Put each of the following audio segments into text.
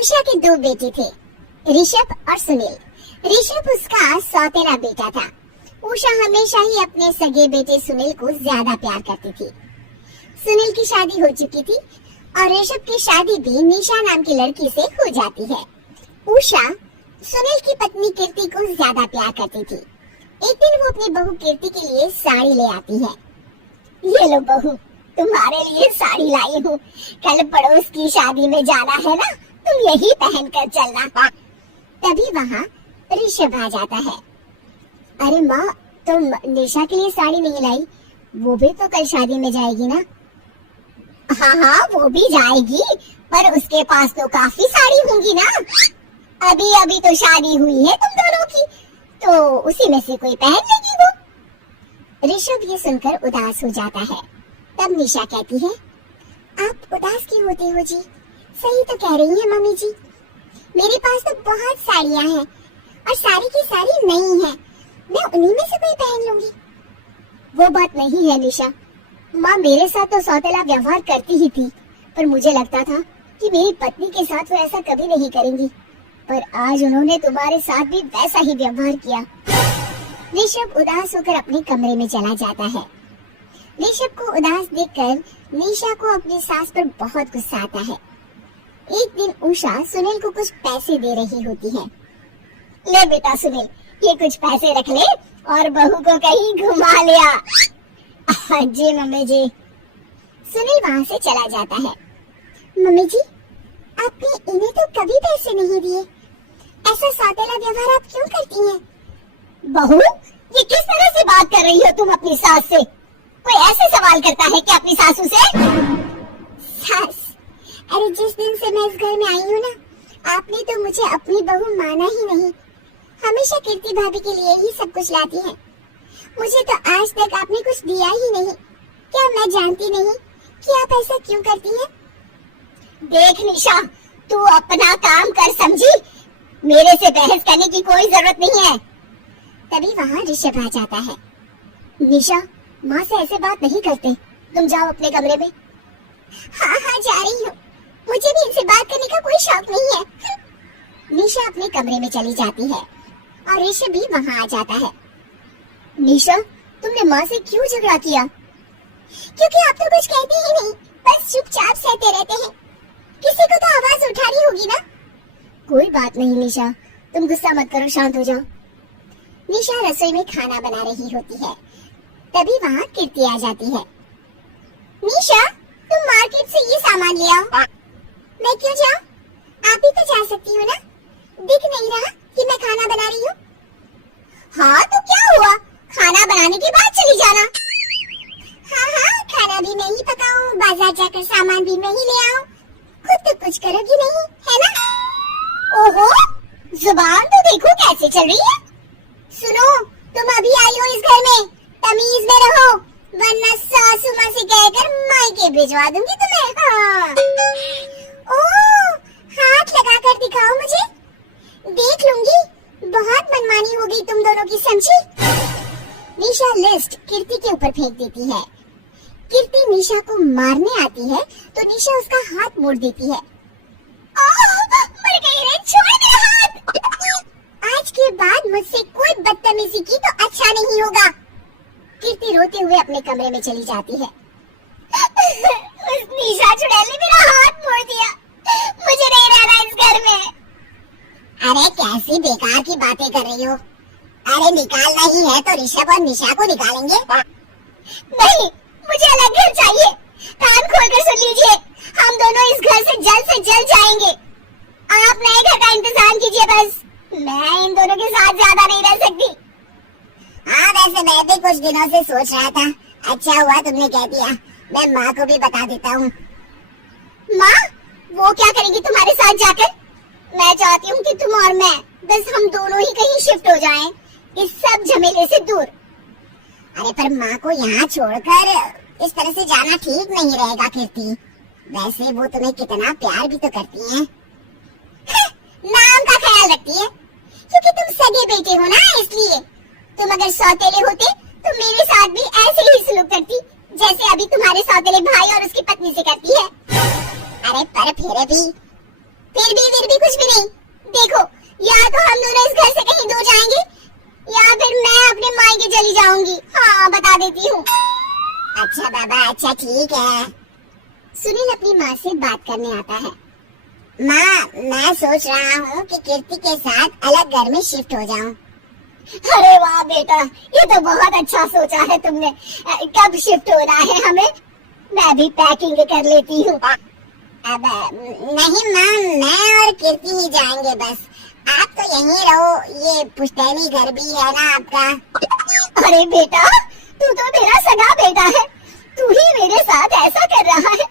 उषा के दो बेटे थे, ऋषभ और सुनील। ऋषभ उसका सौतेला बेटा था। उषा हमेशा ही अपने सगे बेटे सुनील को ज्यादा प्यार करती थी। सुनील की शादी हो चुकी थी और ऋषभ की शादी भी निशा नाम की लड़की से हो जाती है। उषा सुनील की पत्नी कीर्ति को ज्यादा प्यार करती थी। एक दिन वो अपनी बहू कीर्ति के लिए साड़ी ले आती है। ये लो बहू, तुम्हारे लिए साड़ी लाई हूँ। कल पड़ोस की शादी में जाना है ना, तुम यही पहन कर चलना। तभी वहाँ ऋषभ आ जाता है। अरे माँ, तुम निशा के लिए साड़ी नहीं लाई? वो भी तो कल शादी में जाएगी ना? हाँ हाँ, वो भी जाएगी, पर उसके पास तो काफी साड़ी होंगी ना। अभी अभी तो शादी हुई है तुम दोनों की, तो उसी में से कोई पहन लेगी वो। ऋषभ ये सुनकर उदास हो जाता है। तब निशा कहती है, आप उदास क्यों होते हो जी? सही तो कह रही है मम्मी जी। मेरे पास तो बहुत साड़ियाँ हैं और सारी की सारी नई हैं। मैं उन्हीं में से कोई पहन लूंगी। वो बात नहीं है निशा। माँ मेरे साथ तो सौतेला व्यवहार करती ही थी, पर मुझे लगता था कि मेरी पत्नी के साथ वो ऐसा कभी नहीं करेंगी, पर आज उन्होंने तुम्हारे साथ भी वैसा ही व्यवहार किया। ऋषभ उदास होकर अपने कमरे में चला जाता है। ऋषभ को उदास देखकर निशा को अपनी सास पर बहुत गुस्सा आता है। एक दिन उषा सुनील को कुछ पैसे दे रही होती है। ले बेटा सुनील, ये कुछ पैसे रख ले और बहू को कहीं घुमा लिया। जी मम्मी जी। सुनील वहाँ से चला जाता है। मम्मी जी, आपने इन्हें तो कभी पैसे नहीं दिए। ऐसा सौतेला व्यवहार आप क्यों करती हैं? बहू, ये किस तरह से बात कर रही हो तुम अपनी सास से? कोई ऐसे सवाल करता है क्या अपनी सासू से? सास, अरे जिस दिन से मैं इस घर में आई हूँ ना, आपने तो मुझे अपनी बहू माना ही नहीं। हमेशा कीर्ति भाभी के लिए ही सब कुछ लाती है। मुझे तो आज तक आपने कुछ दिया ही नहीं। क्या मैं जानती नहीं कि आप ऐसा क्यों करती हैं? देख निशा, तू अपना काम कर समझी। मेरे से बहस करने की कोई जरूरत नहीं है। तभी वहाँ ऋषभ आ जाता है। निशा, माँ से ऐसे बात नहीं करते। तुम जाओ अपने कमरे में। हाँ हाँ, जा रही हूँ। मुझे भी इनसे बात करने का कोई शौक नहीं है। निशा अपने कमरे में चली जाती है और ऋषभ भी वहाँ आ जाता है। निशा, तुमने माँ से क्यों झगड़ा किया? क्योंकि आप तो कुछ कहते ही नहीं, बस चुपचाप सहते रहते हैं। किसी को तो आवाज उठानी होगी ना। कोई बात नहीं निशा, तुम गुस्सा मत करो, शांत हो जाओ। निशा रसोई में खाना बना रही होती है। तभी वहाँ कीर्ति आ जाती है। निशा, तुम मार्केट से ये सामान ले आओ। मैं क्यों जाऊँ? आप ही तो जा सकती हो ना। दिख नहीं रहा कि मैं खाना बना रही हूँ? हाँ तो क्या हुआ, खाना बनाने के बाद चली जाना। हाँ हाँ, खाना भी मैं ही पकाऊं, बाजार जाकर सामान भी मैं ही ले आऊं। खुद तो कुछ करोगी नहीं, है ना? ओहो, जुबान तो देखो कैसे चल रही है। सुनो, तुम अभी आई हो इस घर में, तमीज में रहो, वरना सासू माँ से कहकर मायके भिजवा दूंगी तुम्हें। हाँ। ओह, हाथ लगा कर दिखाओ मुझे, देख लूंगी। बहुत मनमानी हो गई तुम दोनों की, समझी? निशा लिस्ट कीर्ति के ऊपर फेंक देती है। कीर्ति निशा को मारने आती है तो निशा उसका हाथ मोड़ देती है। मर गई रे, छोड़ मेरा हाथ। आज के बाद मुझसे कोई बदतमीजी की तो अच्छा नहीं होगा। कीर्ति रोते हुए अपने कमरे में चली जाती है। उस निशा चुड़ैल ने मेरा हाथ मोड़ दिया, मुझे नहीं रहना इस घर में। अरे कैसी बेकार की बातें कर रही हो? अरे निकालना ही है तो ऋषभ और निशा को निकालेंगे। नहीं, मुझे अलग घर चाहिए। कान खोलकर सुन लीजिए, हम दोनों इस घर से जल्द जाएंगे। आप नए घर का इंतजाम कीजिए बस। मैं इन दोनों के साथ ज्यादा नहीं रह सकती। हाँ, वैसे मैं भी कुछ दिनों से सोच रहा था। अच्छा हुआ तुमने कह दिया, मैं माँ को भी बता देता हूँ। माँ, वो क्या करेगी तुम्हारे साथ जाकर? मैं चाहती हूँ कि तुम और मैं, बस हम दोनों ही कहीं शिफ्ट हो जाएं, इस सब झमेले से दूर। अरे पर माँ को यहाँ छोड़कर इस तरह से जाना ठीक नहीं रहेगा कीर्ति। वैसे वो तुम्हें कितना प्यार भी तो करती हैं। नाम का ख्याल रखती है, क्योंकि तुम सगे बेटे हो ना, इसलिए। तुम अगर सौतेले होते तो मेरे साथ भी ऐसे ही सलूक करती, जैसे अभी तुम्हारे सौतेले भाई और उसकी पत्नी से करती है। अरे पर फिर भी फिर भी कुछ भी नहीं। देखो, या तो हम दोनों इस घर से कहीं दूर जाएंगे या फिर मैं अपने मायके चली जाऊंगी। हाँ, बता देती हूँ। अच्छा बाबा, अच्छा ठीक है। सुनील अपनी माँ से बात करने आता है। माँ, मैं सोच रहा हूँ कि कीर्ति के साथ अलग घर में शिफ्ट हो जाऊँ। अरे वाह बेटा, ये तो बहुत अच्छा सोचा है तुमने। कब शिफ्ट होना है हमें? मैं भी पैकिंग कर लेती हूँ। अब नहीं माँ, मैं और कीर्ति ही जाएंगे बस। आप तो यहीं रहो, ये पुश्तैनी घर भी है ना आपका। अरे बेटा, तू तो मेरा सगा बेटा है, तू ही मेरे साथ ऐसा कर रहा है।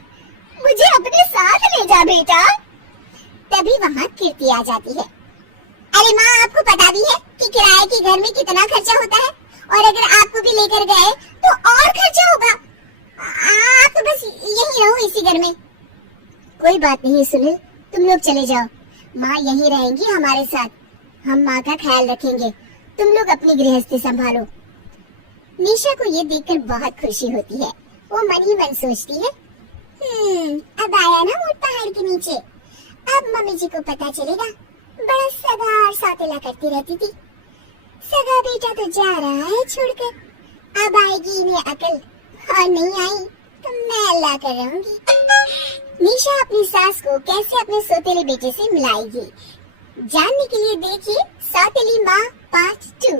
मुझे अपने साथ ले जा बेटा। तभी वहाँ कीर्ति आ जाती है। अरे माँ, आपको पता भी है कि किराए के घर में कितना खर्चा होता है, और अगर आपको भी लेकर गए तो और खर्चा होगा। आप तो बस यहीं रहो इसी घर में। कोई बात नहीं सुनील, तुम लोग चले जाओ, माँ यहीं रहेंगी हमारे साथ। हम माँ का ख्याल रखेंगे, तुम लोग अपनी गृहस्थी संभालो। निशा को ये देखकर बहुत खुशी होती है। वो मन ही मन सोचती है, अब आया ना वोट पहाड़ के नीचे। अब मम्मी जी को पता चलेगा, बड़ा सगा और सौतेला करती रहती थी। सगा बेटा तो जा रहा है छोड़कर, अब आएगी इन्हें अकल, और नहीं आई तो मैं अल्लाह कर रहूंगी। निशा अपनी सास को कैसे अपने सौतेले बेटे से मिलाएगी, जानने के लिए देखिए सौतेली माँ पार्ट 2।